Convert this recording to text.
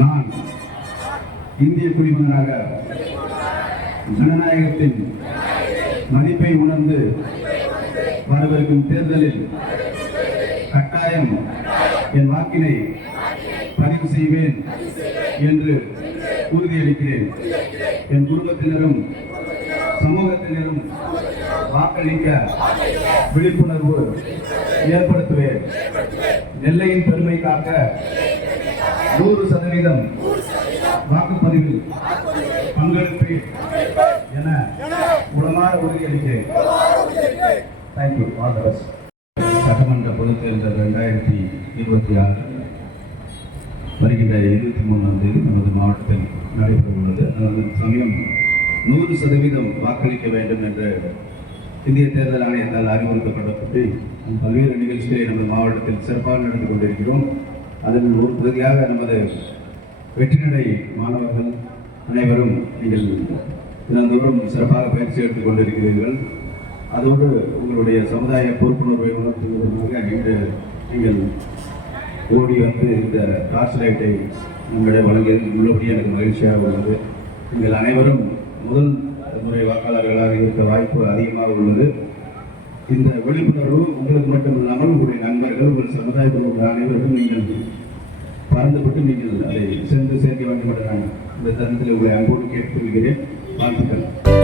நான் இந்திய குடிமகனாக ஜனநாயகத்தின் மதிப்பை உணர்ந்து வரவிருக்கும் தேர்தலில் கட்டாயம் என் வாக்கினை பதிவு செய்வேன் என்று உறுதியளிக்கிறேன். என் குடும்பத்தினரும் சமூகத்தினரும் வாக்களிக்க விழிப்புணர்வு ஏற்படுத்துவேன். நெல்லையின் பெருமை காக்க 100% வாக்குப்பதிவில் பங்கெடுப்பேன் என உளமாற உறுதியளிக்கிறேன். தேங்க்யூ. All the best. சட்டமன்ற பொதுத் தேர்தல் 2026 வருகின்ற 23ஆம் தேதி நமது மாவட்டத்தில் நடைபெற உள்ளது. அதன் சமயம் 100% வாக்களிக்க வேண்டும் என்று இந்திய தேர்தல் ஆணையத்தால் அறிவுறுத்தப்பட்டபடி பல்வேறு நிகழ்ச்சிகளை நமது மாவட்டத்தில் சிறப்பாக நடந்து கொண்டிருக்கிறோம். அதில் ஒரு பகுதியாக நமது வெற்றிநடை மாணவர்கள் அனைவரும் நீங்கள் தினந்தோறும் சிறப்பாக பயிற்சி எடுத்துக் கொண்டிருக்கிறீர்கள். அதோடு உங்களுடைய சமுதாய பொறுப்புணர்வை உணர்த்துவதற்காக இன்று நீங்கள் ஓடி வந்து இந்த டார்ச் லைட்டை நம்மிடம் வழங்கியது உள்ளபடி எனக்கு மகிழ்ச்சியாக உள்ளது. நீங்கள் அனைவரும் முதல் முறை வாக்காளர்களாக இருக்க வாய்ப்பு அதிகமாக உள்ளது. இந்த விழிப்புணர்வு உங்களுக்கு மட்டும் இல்லாமல் உங்களுடைய நண்பர்கள், உங்கள் சமுதாயத்தில் உள்ள அனைவரும் நீங்கள் பறந்துபட்டு நீங்கள் அதை சென்று சேர்க்க வேண்டும் என்ற நான் இந்த தருணத்தில் உங்களை அன்போடு கேட்டுக்கொள்கிறேன். வாழ்த்துக்கள்.